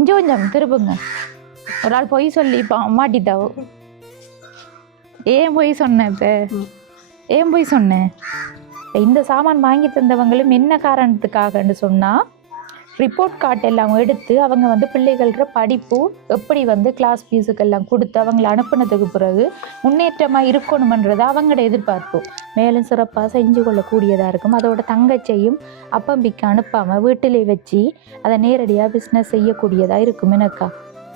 இங்கே கொஞ்சம் திருப்புங்க. ஒரு ஆள் பொய் சொல்லி இப்போ மாட்டிட்டாவோ. ஏன் பொய் சொன்னேன்? இப்போ ஏன் பொய் சொன்னேன்? இந்த சாமான் வாங்கி தந்தவங்களும் என்ன காரணத்துக்காகன்னு சொன்னால், ரிப்போர்ட் கார்டு எல்லாம் எடுத்து அவங்க வந்து பிள்ளைகள படிப்பு எப்படி வந்து கிளாஸ் ஃபீஸுக்கெல்லாம் கொடுத்து அவங்கள அனுப்புனதுக்கு பிறகு முன்னேற்றமாக இருக்கணுமன்றது அவங்களோட எதிர்பார்ப்பு. மேலும் சிறப்பாக செஞ்சு கொள்ளக்கூடியதாக இருக்கும். அதோட தங்கச்சையும் அப்பம்பிக்கு அனுப்பாமல் வீட்டிலே வச்சு அதை நேரடியாக பிஸ்னஸ் செய்யக்கூடியதாக இருக்கும். எனக்கா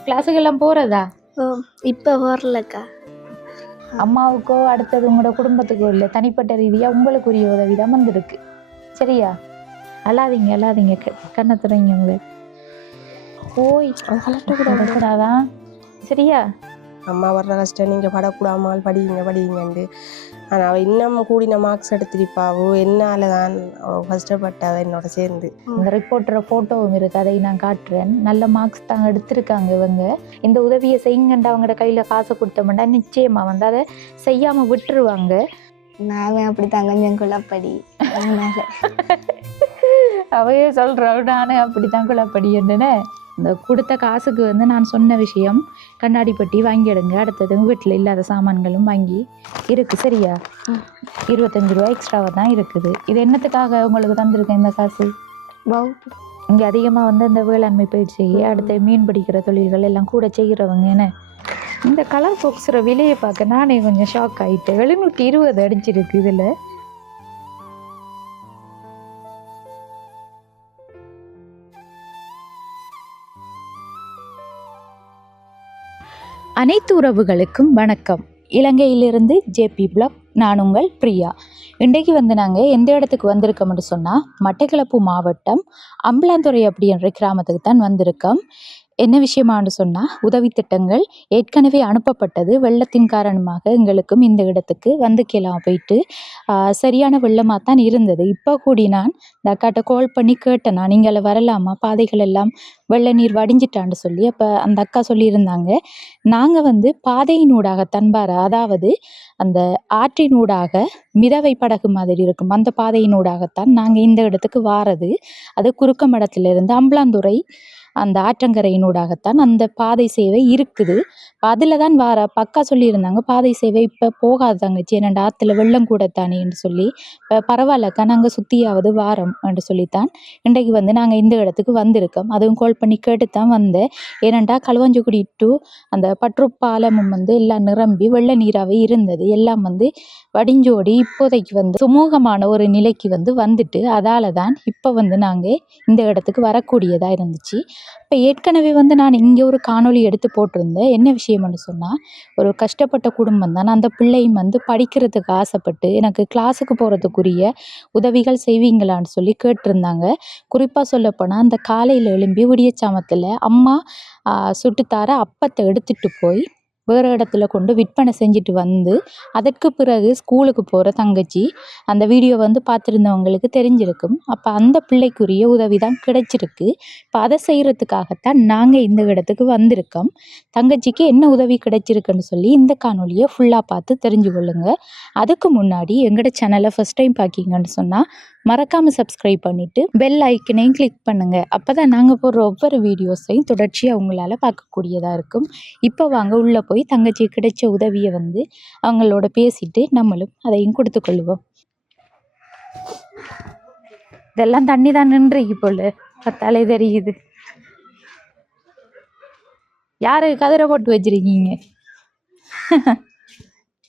கிளாஸுக்கெல்லாம் போகிறதா? இப்போ வரலக்கா. அம்மாவுக்கோ அடுத்தது உங்களோட குடும்பத்துக்கோ இல்லை, தனிப்பட்ட ரீதியாக உங்களுக்குரிய உதவி தான் வந்திருக்கு. சரியா? அல்லாதீங்க கண்ணை துறைங்க. உங்க ஓய் கலட்டக்கூடாதான். சரியா? அம்மா வர்ற கஷ்டம் நீங்கள் படக்கூடாமல் படிங்கண்டு. ஆனால் அவள் இன்னும் கூடின மார்க்ஸ் எடுத்திருப்பாவோ, என்னால் தான் கஷ்டப்பட்டாவ என்னோட சேர்ந்து. இந்த ரிப்போர்ட்டரை ஃபோட்டோவும் இருக்குது, அதை நான் காட்டுறேன். நல்ல மார்க்ஸ் தாங்க எடுத்திருக்காங்க இவங்க. இந்த உதவியை செய்யுங்கண்டா அவங்களோட கையில் காசை கொடுத்தோம்டா நிச்சயமாக வந்து அதை செய்யாமல் விட்டுருவாங்க. நானும் அப்படி தான் கொஞ்சம் குழப்படி. அவையே சொல்கிறேன், நானே அப்படி தான் குழப்படி என்னன்னு. இந்த கொடுத்த காசுக்கு வந்து நான் சொன்ன விஷயம், கண்ணாடி பெட்டி வாங்கி எடுங்க, அடுத்தது வீட்டில் இல்லாத சாமான்களும் வாங்கி இருக்குது. சரியா? 25 ரூபா எக்ஸ்ட்ராவாக தான் இருக்குது. இது என்னத்துக்காக உங்களுக்கு தந்திருக்கேன் இந்த காசு? இங்கே அதிகமாக வந்து இந்த வேளாண்மை பயிற்சி, அடுத்த மீன் பிடிக்கிற தொழில்கள் எல்லாம் கூட செய்கிறவங்க. என்ன இந்த கலர் பாக்ஸில் விலையை பார்க்க நானே கொஞ்சம் ஷாக் ஆகிட்டேன். 720 அடிச்சிருக்கு. இதில் அனைத்து உறவுகளுக்கும் வணக்கம். இலங்கையிலிருந்து ஜேபி பிளாக், நான் உங்கள் பிரியா. இன்றைக்கு வந்து நாங்கள் எந்த இடத்துக்கு வந்திருக்கோம்னு சொன்னால், மட்டக்களப்பு மாவட்டம் அம்பலாந்துறை அப்படின்ற கிராமத்துக்கு தான் வந்திருக்கோம். என்ன விஷயமானு சொன்னால், உதவி திட்டங்கள் ஏற்கனவே அனுப்பப்பட்டது. வெள்ளத்தின் காரணமாக எங்களுக்கும் இந்த இடத்துக்கு வந்துக்கலாம் போயிட்டு சரியான வெள்ளமாக தான் இருந்தது. இப்போ கூடி நான் இந்த அக்காட்ட கால் பண்ணி கேட்டேன், நான் நீங்கள் வரலாமா, பாதைகள் எல்லாம் வெள்ள நீர் வடிஞ்சிட்டான்னு சொல்லி. அப்போ அந்த அக்கா சொல்லியிருந்தாங்க, நாங்கள் வந்து பாதையினூடாக தன்பார, அதாவது அந்த ஆற்றினூடாக மிதவை படகு மாதிரி இருக்கும், அந்த பாதையினூடாகத்தான் நாங்கள் இந்த இடத்துக்கு வாரது. அது குறுக்கமடத்திலிருந்து அம்பலாந்துறை அந்த ஆற்றங்கரையினூடாகத்தான் அந்த பாதை சேவை இருக்குது. அதில் தான் வார பக்கா சொல்லியிருந்தாங்க, பாதை சேவை இப்போ போகாது தங்கச்சி, என்னென்ன ஆற்றுல வெள்ளம் கூட தானே என்று சொல்லி. இப்போ பரவாயில்லக்கா, நாங்கள் சுற்றியாவது வாரம் என்று சொல்லித்தான் இன்றைக்கு வந்து நாங்கள் இந்த இடத்துக்கு வந்திருக்கோம். அதுவும் கால் பண்ணி கேட்டு தான் வந்தேன். ஏனெண்டா களுவாஞ்சிக்குடி டு அந்த பற்றுப்பாலமும் வந்து எல்லாம் நிரம்பி வெள்ள நீராகவே இருந்தது. எல்லாம் வந்து வடிஞ்சோடி இப்போதைக்கு வந்து சுமூகமான ஒரு நிலைக்கு வந்து வந்துட்டு, அதால் தான் இப்போ வந்து நாங்கள் இந்த இடத்துக்கு வரக்கூடியதாக இருந்துச்சு. இப்போ ஏற்கனவே வந்து நான் இங்கே ஒரு காணொளி எடுத்து போட்டிருந்தேன். என்ன விஷயம்னு சொன்னால், ஒரு கஷ்டப்பட்ட குடும்பம் தான். அந்த பிள்ளையும் வந்து படிக்கிறதுக்கு ஆசைப்பட்டு எனக்கு கிளாஸுக்கு போகிறதுக்குரிய உதவிகள் செய்வீங்களான்னு சொல்லி கேட்டிருந்தாங்க. குறிப்பாக சொல்லப்போனால், அந்த காலையில் எழும்பி விடிய சாமத்தில் அம்மா சுட்டுத்தார அப்பத்தை எடுத்துகிட்டு போய் வேறு இடத்துல கொண்டு விற்பனை செஞ்சுட்டு வந்து, அதற்கு பிறகு ஸ்கூலுக்கு போகிற தங்கச்சி, அந்த வீடியோ வந்து பார்த்துருந்தவங்களுக்கு தெரிஞ்சிருக்கும். அப்போ அந்த பிள்ளைக்குரிய உதவி தான் கிடைச்சிருக்கு. இப்போ அதை செய்கிறதுக்காகத்தான் நாங்கள் இந்த இடத்துக்கு வந்திருக்கோம். தங்கச்சிக்கு என்ன உதவி கிடைச்சிருக்குன்னு சொல்லி இந்த காணொலியை ஃபுல்லாக பார்த்து தெரிஞ்சு கொள்ளுங்க. அதுக்கு முன்னாடி எங்களோட சேனலை ஃபஸ்ட் டைம் பார்க்கிங்கன்னு சொன்னால் மறக்காமல் சப்ஸ்கிரைப் பண்ணிவிட்டு பெல் ஐக்கனையும் கிளிக் பண்ணுங்கள். அப்போ தான் நாங்கள் போடுற ஒவ்வொரு வீடியோஸையும் தொடர்ச்சியாக உங்களால் பார்க்கக்கூடியதாக இருக்கும். இப்போ வாங்க உள்ளே போய் தங்கச்சி கிடைச்ச உதவியை வந்து அவங்களோட பேசிட்டு நம்மளும் அதையும் கொடுத்துக்கொள்வோம். இதெல்லாம் தண்ணி தான் நின்றுக்கு போல, பத்தாலே தெரியுது. யாரு கதிரை போட்டு வச்சிருக்கீங்க?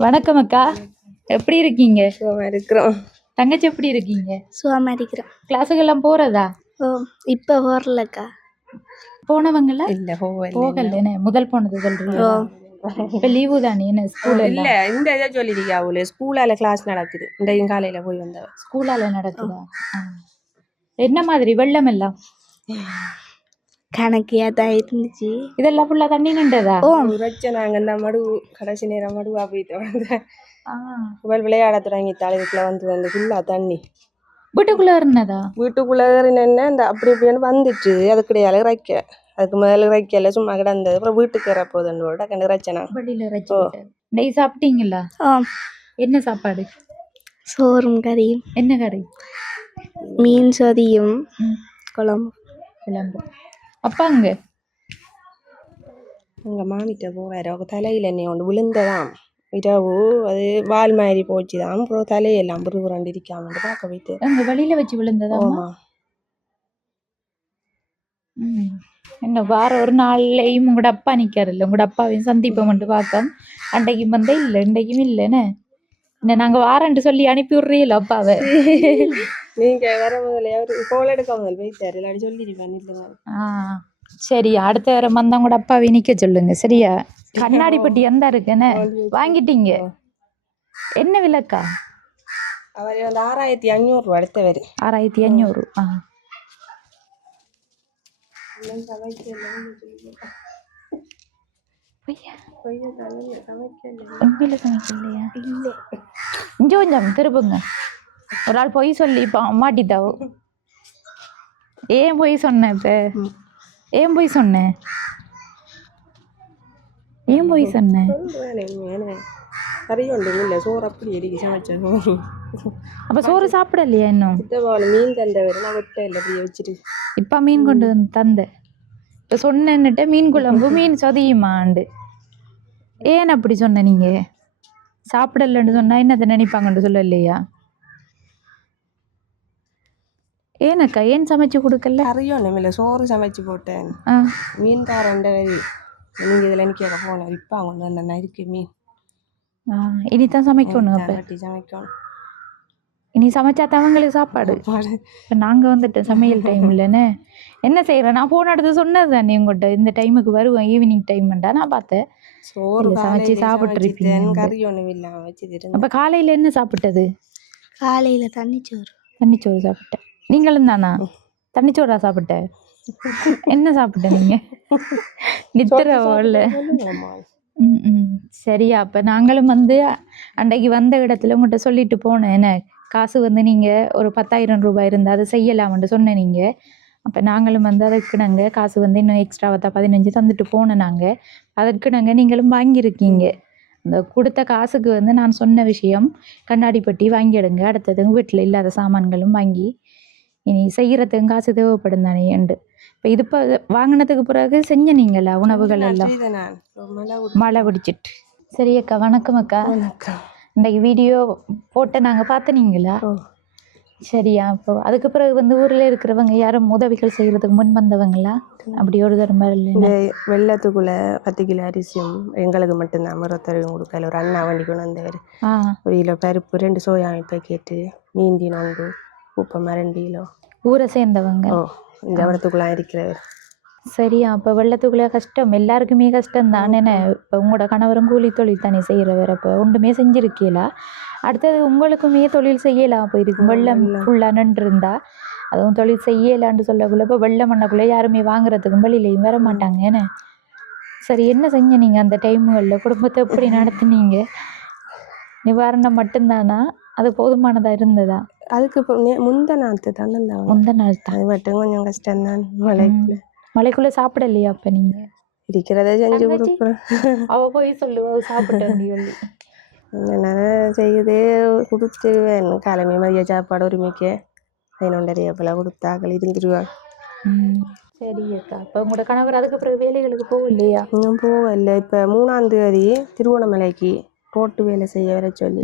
வணக்கம் அக்கா, எப்படி இருக்கீங்க? இருக்கிறோம். தங்கச்சி எப்படி இருக்கீங்க? சுகமா இருக்கிறோம். கிளாஸுக்கெல்லாம் போறதா? இப்போ வரலக்கா. போனவங்கள இல்லை போகல. முதல் போனது சொல்றீங்க. இப்போ லீவு தானே, என்ன ஸ்கூல் இல்லை இந்த இதை சொல்லிருக்கா அவளு, ஸ்கூலால் கிளாஸ் நடக்குது. இன்றையும் காலையில் போய் வந்தவ. ஸ்கூலால நடக்குதா? என்ன மாதிரி வெள்ளம் எல்லாம்? கணக்கியா தான் இருந்துச்சு. இதெல்லாம் ஃபுல்லா தண்ணி நின்றதா? உரைச்ச நாங்கள் இந்த மடுவு கடைசி நேரம் மடுவா போயிட்டு வந்து விளையாட தொடங்கிட்டாள். இதுக்குள்ள வந்து ஃபுல்லா தண்ணி வீட்டுக்குள்ள இருந்ததா? வீட்டுக்குள்ள என்ன இந்த அப்படி இப்படின்னு வந்துட்டு அதுக்கிடையால இறைக்க, அதுக்கு மேல இறைக்கல சும்மா கிடந்தது. அப்புறம் வீட்டுக்கு இற போகுதுன்னு கண்டு இறைச்சனா. வெளியில இறைச்சி சாப்பிட்டீங்களா? என்ன சாப்பாடு? சோறும் கறியும். என்ன கறி? மீன் சொதியும் குழம்பு. அப்பா அங்க எங்கள் மாமிட்ட போவார் அவங்க தலையில் என்னை ஒன்று விழுந்ததாம் இரவு அது வால் மாதிரி போச்சுதான் அப்புறம் தலையெல்லாம் புருண்டு இருக்காமட்டு பார்க்க போயிட்டு அங்க வழியில வச்சு விழுந்ததா ஆமா என்ன வார ஒரு நாள்லையும் உங்களோட அப்பா நிக்காருல்ல உங்களோட அப்பாவையும் சந்திப்பை மட்டும் பார்க்க அன்றைக்கும் வந்தே இல்லை இன்றைக்கும் இல்லைன்னு என்ன நாங்க வாரன்ட்டு சொல்லி அனுப்பி விடுறீல்ல அப்பாவை நீங்க வர முதல்ல அவரு கோல் எடுக்க முதல் போயிட்டாரு இல்லாடி சொல்லிடுவேன் இல்லைங்க சரி அடுத்த வார வந்தா கூட அப்பாவை நிக்க சொல்லுங்க சரியா கண்ணாடி பெட்டி எந்த இருக்குன்னு வாங்கிட்டீங்க என்ன விலைக்கா அவர் வந்து 6500 அடுத்தவர் 6500 உண்மையில சமைக்கலையா இல்லை கொஞ்சம் கொஞ்சம் திருப்புங்க ஒரு ஆள் பொய் சொல்லி இப்போ மாட்டித்தாவோ ஏன் பொய் சொன்னேன் இப்போ ஏன் பொய் சொன்னேன் ஏன் பொய் சொன்னேன் கறி ஒன்று இல்லை சோறு அப்படி எடிக்கி சமைச்சேன் சோறு அப்போ சோறு சாப்பிடலையா இன்னும் மீன் தந்தவர் நான் வெட்ட இல்லை அப்படியே வச்சுட்டு இப்போ மீன் கொண்டு வந்து தந்தேன் இப்போ சொன்னேன்னுட்டு மீன் குழம்பு மீன் சொதியுமாண்டு ஏன் அப்படி சொன்ன நீங்கள் சாப்பிடலன்னு சொன்னால் என்னத்தை நினைப்பாங்கன்னு சொல்ல இல்லையா ஏனக்கா ஏன் சமைச்சு கொடுக்கல கறி ஒன்றும் இல்லை சோறு சமைச்சு போட்டேன் மீன் காரண்டவர் நீங்கள் இதில் நிற்க போனேன் இப்போ அவங்க வந்து அந்த இருக்கு மீன் இனிதான் சமைக்கணும் அப்போ சமைக்கணும் இனி சமைச்சா தவங்களுக்கு சாப்பாடு இப்போ நாங்கள் வந்துட்டு சமையல் டைம் இல்லைன்னு என்ன செய்கிறேன் நான் போன இடத்துல சொன்னது தானே உங்கள்கிட்ட இந்த டைமுக்கு வருவேன் ஈவினிங் டைம்ண்டா நான் பார்த்தேன் சோறு சமைச்சு சாப்பிட்ருப்பீங்க கறி ஒன்றும் இல்லாமல் வச்சுட்டு அப்போ காலையில் என்ன சாப்பிட்டது காலையில் தண்ணிச்சோறு தண்ணிச்சோறு சாப்பிட்டேன் நீங்களும் தானா தண்ணிச்சோறா சாப்பிட்டேன் என்ன சாப்பிட்ட நீங்கள் நித்திர ஓடல சரியா அப்போ நாங்களும் வந்து அன்றைக்கு வந்த இடத்துல உங்கள்கிட்ட சொல்லிட்டு போனேன் என்ன காசு வந்து நீங்கள் ஒரு 10,000 ரூபாய் இருந்தால் அதை செய்யலாம்னு சொன்னேன் நீங்கள் அப்போ நாங்களும் வந்து அதற்கு நாங்கள் காசு வந்து இன்னும் எக்ஸ்ட்ராவாக 15 தந்துட்டு போனேன் நாங்கள் அதற்கு நாங்கள் நீங்களும் வாங்கியிருக்கீங்க இந்த கொடுத்த காசுக்கு வந்து நான் சொன்ன விஷயம் கண்ணாடி பெட்டி வாங்கிடுங்க அடுத்தது வீட்டில் இல்லாத சாமான்களும் வாங்கி இனி செய்கிறதுக்கு காசு தேவைப்படும் தானே உண்டு இப்போ இது இப்போ வாங்கினதுக்கு பிறகு செஞ்ச நீங்களா உணவுகள் எல்லாம் மழை பிடிச்சிட்டு சரி அக்கா வணக்கம் அக்கா வணக்கம் இன்றைக்கு வீடியோ போட்டு நாங்கள் பார்த்தனீங்களா சரியா இப்போ அதுக்கு பிறகு வந்து ஊரில் இருக்கிறவங்க யாரும் உதவிகள் செய்கிறதுக்கு முன் வந்தவங்களா அப்படி ஒரு தடவை இல்லை வெள்ளத்துக்குள்ளே 10 கிலோ அரிசியும் எங்களுக்கு மட்டும்தான் மரத்தரையும் கொடுக்கல ஒரு அண்ணா வண்டி கொண்டு வந்தவர் 1 கிலோ பருப்பு 2 சோயா பேக்கெட்டு மீந்தி நொண்டு உப்பு 2 கிலோ ஊரை சேர்ந்தவங்க இந்த இடத்துக்குள்ளே இருக்கிறவர் சரியா அப்போ வெள்ளத்துக்குள்ளே கஷ்டம் எல்லாருக்குமே கஷ்டம் தானே இப்போ உங்களோட கணவரும் கூலி தொழில் தானே செய்கிறவர் அப்போ ஒன்றுமே செஞ்சுருக்கீங்களா அடுத்தது உங்களுக்குமே தொழில் செய்யலாம் அப்போ இதுக்கு வெள்ளம் ஃபுல்லாக நின்றுருந்தா அதுவும் தொழில் செய்யலான்னு சொல்லக்குள்ள இப்போ வெள்ளம் மண்ணக்குள்ளே யாருமே வாங்குறதுக்கும் வெளியிலையும் வர மாட்டாங்க ஏன்னா சரி என்ன செஞ்ச நீங்கள் அந்த டைமுகளில் குடும்பத்தை எப்படி நடத்துனீங்க நிவாரணம் மட்டும்தானா அது போதுமானதாக இருந்ததா அதுக்கு முந்த நாள் தான் அது மட்டும் கொஞ்சம் கஷ்டம்தான் மலைக்குள்ளே சாப்பிடலையா அப்போ நீங்கள் இருக்கிறத செஞ்சு கொடுக்குறேன் அவள் போய் சொல்லுவா சாப்பிட்டேன் சொல்லி என்ன செய்யுது கொடுத்துருவேன் கிளம்பி மதிய சாப்பாடு ஒருமைக்கு 11:30 அப்போலாம் கொடுத்தாக்கள் இருந்துருவாங்க சரி அக்கா இப்போ உங்களோட கணவர் அதுக்கு பிறகு வேலைகளுக்கு போகலையா இன்னும் போகல இப்போ 3ஆம் தேதி திருவண்ணாமலைக்கு ரோட்டு வேலை செய்ய வர சொல்லி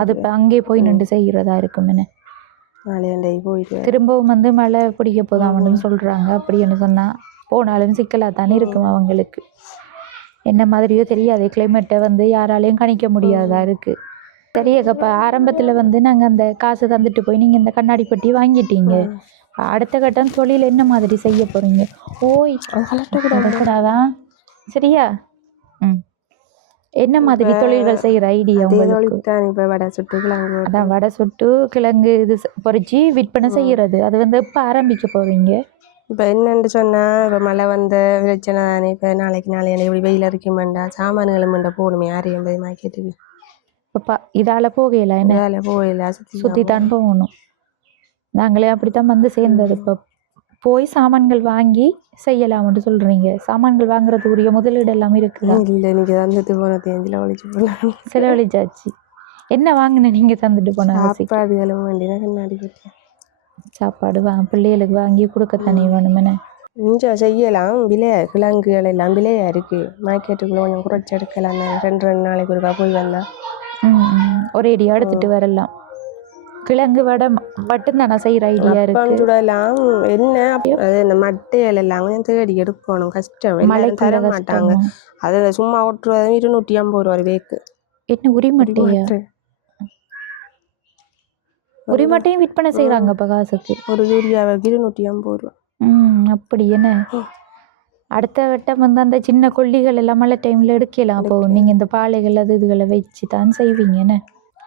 அது இப்போ அங்கே போய் நின்று செய்கிறதா இருக்குமென்னு நாளையண்டை போயிட்டு திரும்பவும் வந்து மழை பிடிக்க போதாமன்னு சொல்கிறாங்க அப்படின்னு சொன்னால் போனாலும் சிக்கலாக தானே இருக்கும் அவங்களுக்கு என்ன மாதிரியோ தெரியாது கிளைமேட்டை வந்து யாராலையும் கணிக்க முடியாதா இருக்குது சரியாக்கா இப்போ ஆரம்பத்தில் வந்து நாங்கள் அந்த காசு தந்துட்டு போய் நீங்கள் இந்த கண்ணாடி பெட்டி வாங்கிட்டீங்க அடுத்த கட்டம் தொழில் என்ன மாதிரி செய்ய போகிறீங்க ஓய் கூடாதான் சரியா என்ன மாதிரி தொழில்கள் செய்கிற ஐடியா உங்களுக்கு அதான் வடை சுட்டு கிழங்கு இது பொறிச்சு விற்பனை செய்கிறது அது வந்து எப்போ ஆரம்பிக்க போவீங்க இப்போ என்னென்னு சொன்னால் இப்போ மழை வந்த பிரச்சனை தானே இப்போ நாளைக்கு எப்படி வெயில் அரைக்குமெண்டா சாமான்களும் மண்டா போகணுமே 6:80 மார்க்கெட்டுக்கு இப்போ இதால் போகல என்ன இதால் போகல சுற்றி தான் போகணும் நாங்களே அப்படித்தான் வந்து சேர்ந்தது இப்போ போய் சாமான்கள் வாங்கி செய்யலாம்னு சொல்கிறீங்க சாமான்கள் வாங்குறதுக்குரிய முதலீடு எல்லாமே இருக்குல்ல இல்லை நீங்கள் தந்துட்டு போன தேஞ்சில் ஒழிச்சு போகலாம் செலவழிச்சாச்சு என்ன வாங்கின நீங்கள் தந்துட்டு போன சாப்பாடுகளும் வேண்டினா கண்ணாடி சாப்பாடு பிள்ளைகளுக்கு வாங்கி கொடுக்க தனி வேணுமென்னு இங்கே செய்யலாம் விலையா கிழங்குகள் எல்லாம் விலையா இருக்கு மார்க்கெட்டுக்குள்ள கொஞ்சம் குறைச்சி எடுக்கலாம் 2 நாளைக்கு ஒருக்கா போய் வந்தா ஒரே அடி எடுத்துட்டு வரலாம். கிழங்கு வடை மட்டும்தானா செய்கிற ஐடியா அப்பம் இருக்கு? சுடலாம் என்ன அது இந்த மட்டைகள் எல்லாம் கொஞ்சம் தேடி எடுக்கணும் கஷ்டம் எல்லாரும் மழைக்குள்ள தர மாட்டாங்க. கஷ்டமா? அது சும்மா ஓட்டுறது 250 ரூபா வேக்கு என்ன உரிமட்டையா? உரிமட்டையும் விற்பனை செய்கிறாங்க இப்போ காசுக்கு. ஒரு யூரியாவுக்கு 250 ரூபா. அப்படி என்ன அடுத்த வட்டம் வந்து அந்த சின்ன கொல்லிகள் எல்லாம் மழை டைமில் எடுக்கலாம். அப்போ நீங்கள் இந்த பாலைகள் அது இதுகளை வச்சு தான் செய்வீங்க என்ன?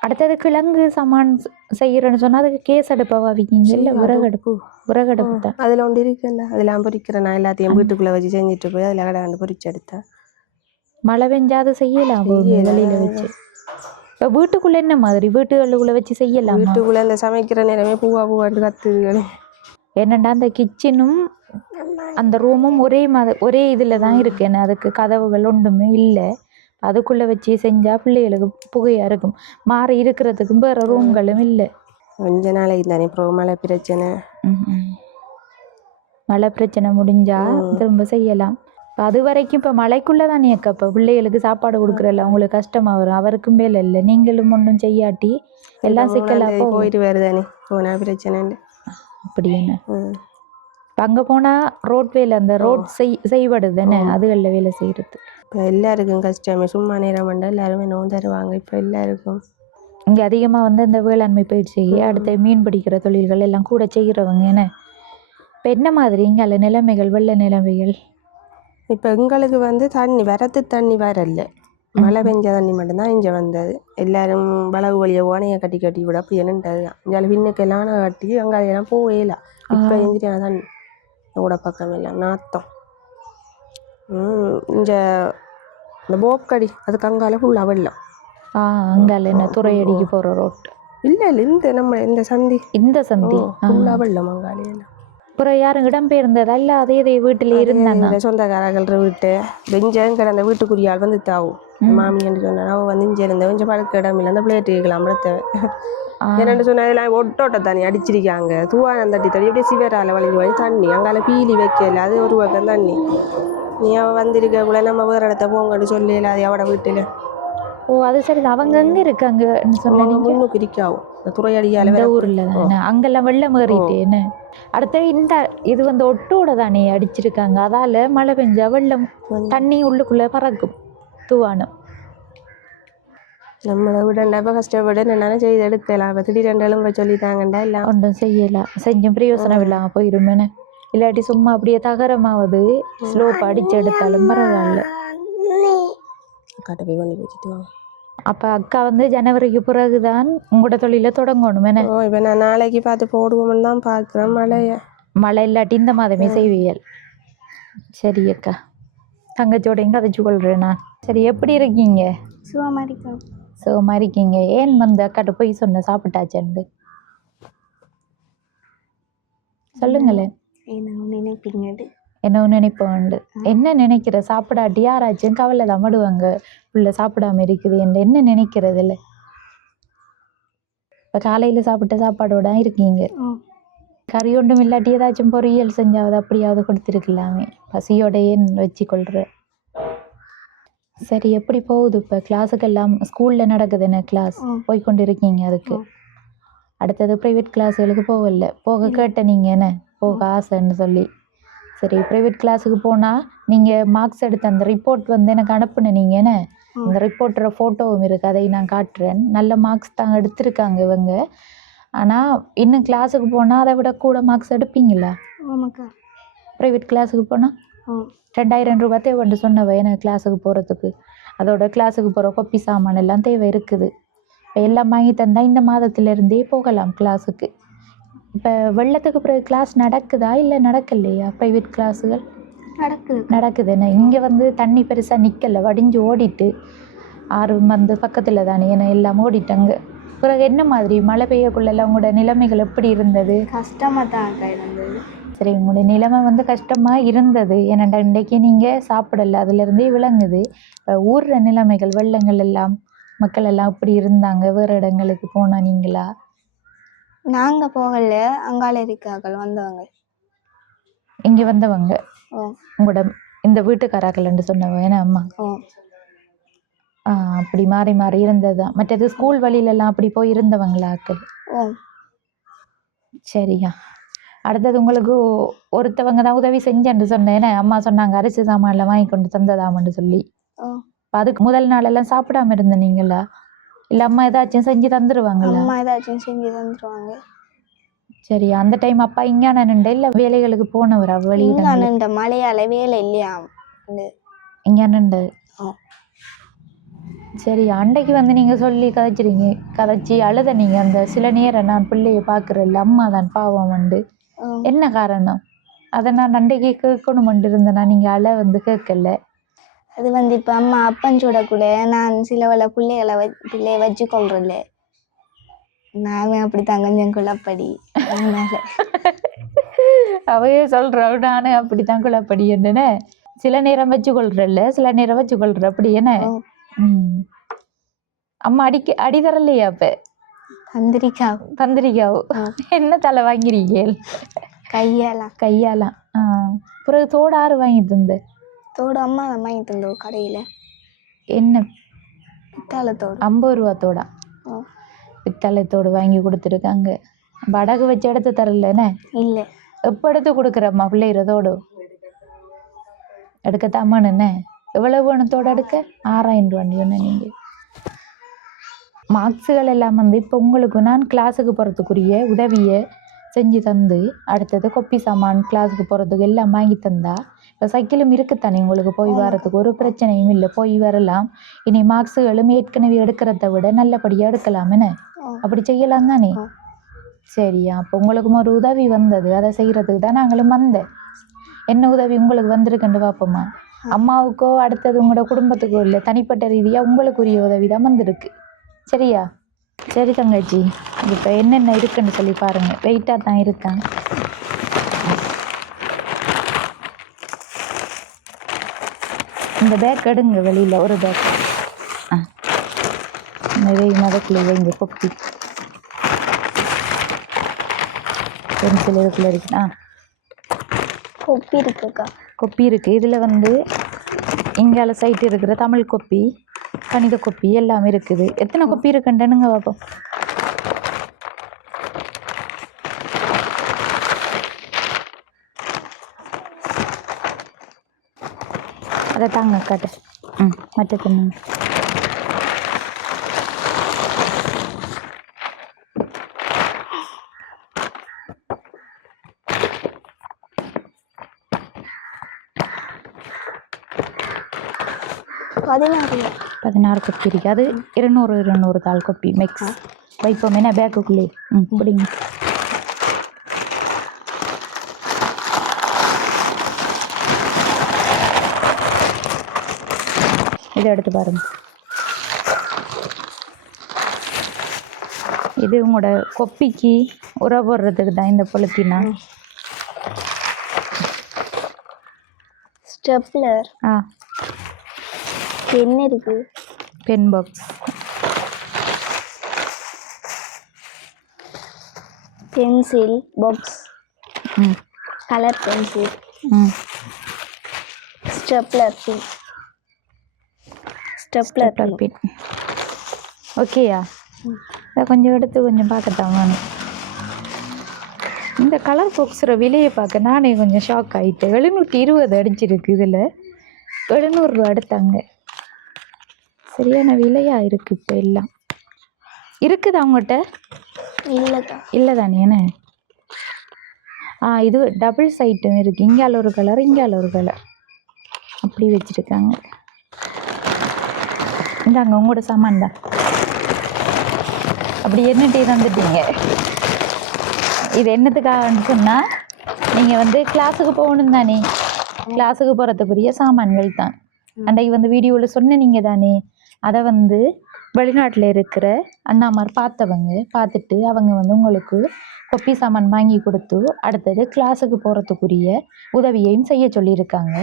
அடுத்தது கிழங்கு சாமான் செய்கிறேன்னு சொன்னால் அதுக்கு கேஸ் அடுப்பாக வைக்கிங்க இல்லை விறகடுப்பு? விறகடுப்பு தான். அதில் ஒன்று இருக்குல்ல அதெல்லாம் பொறிக்கிறேன் நான் எல்லாத்தையும் வீட்டுக்குள்ளே வச்சு செஞ்சுட்டு போய் அதில் கடை பொறிச்சு எடுத்தேன். மழை பெஞ்சாது செய்யலாம் வெளியில் வச்சு. இப்போ வீட்டுக்குள்ளே என்ன மாதிரி வீட்டுகளுக்குள்ளே வச்சு செய்யலாம்? வீட்டுக்குள்ளே இந்த சமைக்கிற நேரமே பூவாண்டு கத்துதுகளே. என்னண்டா அந்த கிச்சனும் அந்த ரூமும் ஒரே இதில் தான் இருக்கு. ஏன்னா அதுக்கு கதவுகள் ஒன்றுமே இல்லை. அதுக்குள்ளே வச்சு செஞ்சால் பிள்ளைகளுக்கு புகையாக இருக்கும். மாறி இருக்கிறதுக்கும் வேறு ரூம்களும் இல்லை. கொஞ்ச நாளைக்கு தானே அப்புறம் மழை பிரச்சனை முடிஞ்சால் திரும்ப செய்யலாம். இப்போ அது வரைக்கும் இப்போ மழைக்குள்ளே தானே அக்கா இப்போ பிள்ளைகளுக்கு சாப்பாடு கொடுக்குறல அவங்களுக்கு கஷ்டமாக வரும். அவருக்கும் மேலே இல்லை நீங்களும் ஒன்றும் செய்யாட்டி எல்லாம் சிக்கலாக போயிட்டு வருதானே போனா பிரச்சனை இல்லை. அப்படி என்ன அங்கே போனால் ரோட் வேலை அந்த ரோட் செய்வடுது தானே அதுகளில் வேலை செய்கிறது. இப்போ எல்லாருக்கும் கஷ்டமே சும்மா நேரம் பண்ணால் எல்லாரும் என்னவும் தருவாங்க. இப்போ எல்லாருக்கும் இங்கே அதிகமாக வந்து இந்த வேளாண்மை பயிற்சி அடுத்த மீன் பிடிக்கிற தொழில்கள் எல்லாம் கூட செய்கிறவங்க என்ன. இப்போ என்ன மாதிரி இங்கே நிலைமைகள் வெள்ள நிலைமைகள்? இப்போ எங்களுக்கு வந்து தண்ணி தண்ணி வரல. மழை பெஞ்ச தண்ணி மட்டும்தான் இங்கே வந்தது. எல்லாரும் வளவு வழியை ஓனையை கட்டி விட அப்படி என்னன்றது தான் இங்கே பின்னுக்கெல்லாம் கட்டி அங்கே அதெல்லாம் போகல. இப்போ எஞ்சிட்டு தண்ணி கூட பக்கம் இல்லை நாத்தம். இங்கே இந்த போக்கடி அதுக்கு அங்கால ஃபுல்லாக வெள்ளம். அங்கால என்ன துறையடிக்கு போகிற ரோட் இல்லை இந்த சந்தி ஃபுல்லாக வெள்ளம் அங்காலையெல்லாம். அப்புறம் யாரும் இடம்பெயர்ந்ததா இல்லை அதே வீட்டில் இருந்தாங்க சொந்தக்காரர்கள் வீட்டு பெஞ்சம் கிடந்த வீட்டுக்குரியால் வந்து தாவும் மாமின்னு சொன்னா அவள் வந்து இங்கே இருந்த கொஞ்சம் படுக்க இடம் இல்லை அந்த பிளேட் இருக்கலாம் படத்தை என்னென்னு சொன்னதெல்லாம் ஒட்டோட்ட தண்ணி அடிச்சிருக்காங்க. தூவானம் தட்டி அப்படியே சிவரால் வழி தண்ணி அங்கால பீலி வைக்கல. அது ஒரு பக்கம் தண்ணி. நீ அவள் வந்திருக்க கூட நம்ம வேறு இடத்த போங்கன்னு சொல்லல அது அவட வீட்டில். அது சரி. அவங்க எங்கே இருக்காங்கன்னு சொன்னீங்க? பிரிக்காவும் இந்த துறையடியால் ஊரில் தானே அங்கெல்லாம் வெள்ளம் ஏறிட்டு என்ன. அடுத்த இந்த இது வந்து ஒட்டோட தானே அடிச்சிருக்காங்க. அதால் மழை பெஞ்சா வெள்ளம் தண்ணி உள்ளுக்குள்ளே பறக்கும் தூவானம். நம்மளை விடண்டா இப்போ கஷ்டப்பட்டு என்னென்ன செய்து எடுக்கலாம். இப்போ திடீரெண்டாலும் போய் சொல்லித்தாங்கண்டா இல்லை ஒன்றும் செய்யலாம். செஞ்சும் பிரயோசனம் இல்லாமல் போயிடுமேனே. இல்லாட்டி சும்மா அப்படியே தகரமாவது ஸ்லோப் அடித்து எடுத்தாலும் பரவாயில்ல. காட்ட போய் பண்ணி வச்சுட்டு வாங்க. அப்போ அக்கா வந்து ஜனவரிக்கு பிறகு தான் உங்களோட தொழிலை தொடங்கணும் என்ன? இப்போ நான் நாளைக்கு பார்த்து போடுவோம்னு தான் பார்க்குறேன். மழை இல்லாட்டி இந்த மாதமே செய்வியல். சரி அக்கா தங்கச்சோடையும் கதைச்சு கொள்கிறேன் நான். சரி எப்படி இருக்கீங்க? சுகமாக இருக்கீங்க. ஏன் வந்து அக்காட்ட போய் சொன்ன சாப்பிட்டாச்சேன்னு சொல்லுங்களேன். என்ன நினைப்போண்டு என்ன நினைக்கிற? சாப்பிடாட்டி யாராச்சும் கவலை தான் படுவாங்க உள்ள சாப்பிடாம இருக்குது என்று என்ன நினைக்கிறது இல்லை. இப்போ காலையில் சாப்பிட்ட சாப்பாடோட இருக்கீங்க. கறி ஒன்றும் இல்லாட்டி ஏதாச்சும் பொரியல் செஞ்சாவது அப்படியாவது கொடுத்துருக்கலாமே. பசியோடையே வச்சு கொள்கிற. சரி எப்படி போகுது இப்போ கிளாஸுக்கெல்லாம்? ஸ்கூலில் நடக்குது என்ன கிளாஸ் போய்கொண்டு இருக்கீங்க? அதுக்கு அடுத்தது ப்ரைவேட் கிளாஸுகளுக்கு போக கேட்ட நீங்கள் என்ன போக ஆசைன்னு சொல்லி. சரி ப்ரைவேட் கிளாஸுக்கு போனால் நீங்கள் மார்க்ஸ் எடுத்த அந்த ரிப்போர்ட் வந்து எனக்கு அனுப்புன நீங்கள் என்ன அந்த ரிப்போர்ட்டோட ஃபோட்டோவும் இருக்குது. அதை நான் காட்டுறேன். நல்ல மார்க்ஸ் தான் எடுத்திருக்காங்க இவங்க. ஆனால் இன்னும் கிளாஸுக்கு போனால் அதை விட கூட மார்க்ஸ் எடுப்பீங்களா? ப்ரைவேட் கிளாஸுக்கு போனால் 2000 ரூபா தேவைன்னு சொன்னவ எனக்கு கிளாஸுக்கு போகிறதுக்கு. அதோட கிளாஸுக்கு போகிற கொப்பி சாமான் எல்லாம் தேவை இருக்குது. இப்போ எல்லாம் வாங்கி தந்தால் இந்த மாதத்துலேருந்தே போகலாம் கிளாஸுக்கு. இப்போ வெள்ளத்துக்கு பிறகு கிளாஸ் நடக்குதா இல்லை நடக்கலையா? ப்ரைவேட் கிளாஸுகள் நடக்குதுண்ணே. இங்கே வந்து தண்ணி பெருசாக நிற்கலை, வடிஞ்சு ஓடிட்டு. ஆறு வந்து பக்கத்தில் தானே ஏன்னா எல்லாம் ஓடிட்டாங்க. பிறகு என்ன மாதிரி மழை பெய்யக்குள்ளெல்லாம் உங்களோட நிலைமைகள் எப்படி இருந்தது? கஷ்டமாக தான் இருந்தது. சரி உங்களுடைய நிலைமை வந்து கஷ்டமாக இருந்தது. ஏன்னாண்டா இன்றைக்கி நீங்கள் சாப்பிடலை அதுலேருந்தே விளங்குது. இப்போ ஊர்ற நிலைமைகள் வெள்ளங்கள் எல்லாம் மக்கள் எல்லாம் எப்படி இருந்தாங்க? வேறு இடங்களுக்கு போனால் நீங்களா? நாங்கள் போகல, அங்கால இருக்கார்கள் வந்தவங்க. இங்கே வந்தவங்க ஓ உங்களோட இந்த வீட்டுக்காராக்கள்ன்னு சொன்னவங்க ஏன்னா அம்மா ஓ அப்படி மாறி மாறி இருந்ததுதான். மற்றது ஸ்கூல் வழியிலலாம் அப்படி போய் இருந்தவங்களாக்கள். ஓ சரியா. அடுத்தது உங்களுக்கு ஒருத்தவங்க தான் உதவி செஞ்சேன்னு சொன்னேன். அம்மா சொன்னாங்க அரிசி சாமான்ல வாங்கி கொண்டு தந்ததாமன்னு சொல்லி. ஓ அப்ப அதுக்கு முதல் நாள் எல்லாம் சாப்பிடாம இருந்த நீங்களா? இல்ல அம்மா ஏதாச்சும் செஞ்சு தந்துருவாங்களா? அம்மா ஏதாச்சும் செஞ்சு தந்துருவாங்க. சரி. அந்த டைம் அப்பா இங்கான நின்ற இல்ல வேலைகளுக்கு போனவரா வெளியிட? இந்த மழையால வேலை இல்லையா? இங்க நின்று. ஓ சரி. அன்றைக்கு வந்து நீங்க சொல்லி கதைச்சி அழுத நீங்க அந்த சில நேரம் நான் பிள்ளைய பாக்குறேன்ல அம்மா தான் பாவம் வந்து ஓ. என்ன காரணம்? அதை நான் அன்றைக்கு கேட்கணுமென்று இருந்தேன்னா நீங்க அழ வந்து கேட்கல. அது வந்து இப்போ அம்மா அப்பஞ்சோட கூட நான் சில வேளை பிள்ளைய வச்சு கொள்றல நானே அப்படித்தான் கொஞ்சம் குழப்படி. அதனால அவையே சொல்ற நானே அப்படித்தான் குழப்படி என்னன்னு சில நேரம் வச்சு கொள்றல்ல சில நேரம் வச்சு கொள்ற அப்படி என்ன. ஓ அம்மா அடி தரலையா? அப்ப தந்திரிக்காவும் என்ன தலை வாங்கிறீங்க? கையாலாம். பிறகு தோடு ஆறு வாங்கி தந்து? தோடு அம்மா வாங்கி தந்தோம் கடையில. என்ன பித்தாளை தோடு? 50 ரூபா தோடா? பித்தளை தோடு வாங்கி கொடுத்துருக்காங்க. படகு வச்சு எடுத்து தரலன்னு இல்லை. எப்போ எடுத்து கொடுக்குறம்மா பிள்ளைகிற தோடு எடுக்கத்தாமான்னு? எவ்வளவு வேணும் தோடு எடுக்க? 6000 ரூபான்னு நீங்கள். மார்க்ஸுகள் எல்லாம் வந்து இப்போ உங்களுக்கு நான் கிளாஸுக்கு போகிறதுக்குரிய உதவியை செஞ்சு தந்து அடுத்தது கொப்பி சாமான் கிளாஸுக்கு போகிறதுக்கு எல்லாம் வாங்கி தந்தா இப்போ சைக்கிளும் இருக்குத்தானே உங்களுக்கு போய் வரதுக்கு ஒரு பிரச்சனையும் இல்லை, போய் வரலாம். இனி மார்க்ஸுகளும் ஏற்கனவே எடுக்கிறத விட நல்லபடியாக எடுக்கலாமே. அப்படி செய்யலாம் தானே? சரியா. அப்போ உங்களுக்கும் ஒரு உதவி வந்தது, அதை செய்கிறதுக்கு தான் நாங்களும் வந்தேன். என்ன உதவி உங்களுக்கு வந்திருக்குன்னு பார்ப்போம்மா. அம்மாவுக்கோ அடுத்தது உங்களோட குடும்பத்துக்கோ இல்லை, தனிப்பட்ட ரீதியாக உங்களுக்குரிய உதவி தான் வந்திருக்கு. சரியா. சரி தங்கச்சி, இப்போ என்னென்ன இருக்குன்னு சொல்லி பாருங்க. வெயிட்டாக தான் இருக்காங்க. இந்த பேக் எடுங்க வெளியில் ஒரு பேக். நிறைய மதக்குள்ள வைங்க. கொப்பி பென்சில் இதுக்குள்ள இருக்கு. கொப்பி இருக்குக்கா. கொப்பி இருக்குது. இதில் வந்து இங்கால சைட்டு இருக்கிற தமிழ் கொப்பி கணித கொப்பி எல்லாமே இருக்குது. எத்தனை கொப்பி இருக்குன்னுங்க பார்ப்போம். அதை தாங்க காட்டு. மற்ற தண்ணி பதினாறு கொப்பி இருக்கு. அது 200 தாள் கொப்பி மிக்ஸ் வைப்போம். என்ன பேக்குக்குள்ளே பிடிங்க. இதை எடுத்து பாருங்க. இது உங்களோட கொப்பிக்கு உர போடுறதுக்கு தான் இந்த பொலித்தீனா. ஸ்டெப்லர். பென் இருக்கு. Pen box. Pencil box. Colour pencil. Stapler pin. Stapler pin. ஓகேயா. இதை கொஞ்சம் எடுத்து கொஞ்சம் பார்க்கத்தான் வேணும். இந்த கலர் பாக்ஸில் விலையை பார்க்க நானே கொஞ்சம் ஷாக் ஆகிட்டேன். 720 அடிச்சிருக்கு. இதில் 700 ரூபா எடுத்தாங்க. சரியான விலையாக இருக்குது. இப்போ எல்லாம் இருக்குது அவங்ககிட்ட? இல்லை தானே. என்ன இது டபுள் சைட்டும் இருக்குது. இங்கால ஒரு கலர் இங்கால ஒரு கலர் அப்படி வச்சுருக்காங்க. இந்தாங்க உங்களோட சாமான் தான். அப்படி என்னட்டே தந்துட்டீங்க. இது என்னத்துக்காகன்னு சொன்னால் நீங்கள் வந்து கிளாஸுக்கு போகணும் தானே. கிளாஸுக்கு போகிறதுக்குரிய சாமான்கள் தான். அன்றைக்கு வந்து வீடியோவில் சொன்ன நீங்கள் தானே. அதை வந்து வெளிநாட்டில் இருக்கிற அண்ணாமார் பார்த்துட்டு அவங்க வந்து உங்களுக்கு கொப்பி சாமான் வாங்கி கொடுத்து அடுத்தது கிளாஸுக்கு போகிறதுக்குரிய உதவியையும் செய்ய சொல்லியிருக்காங்க.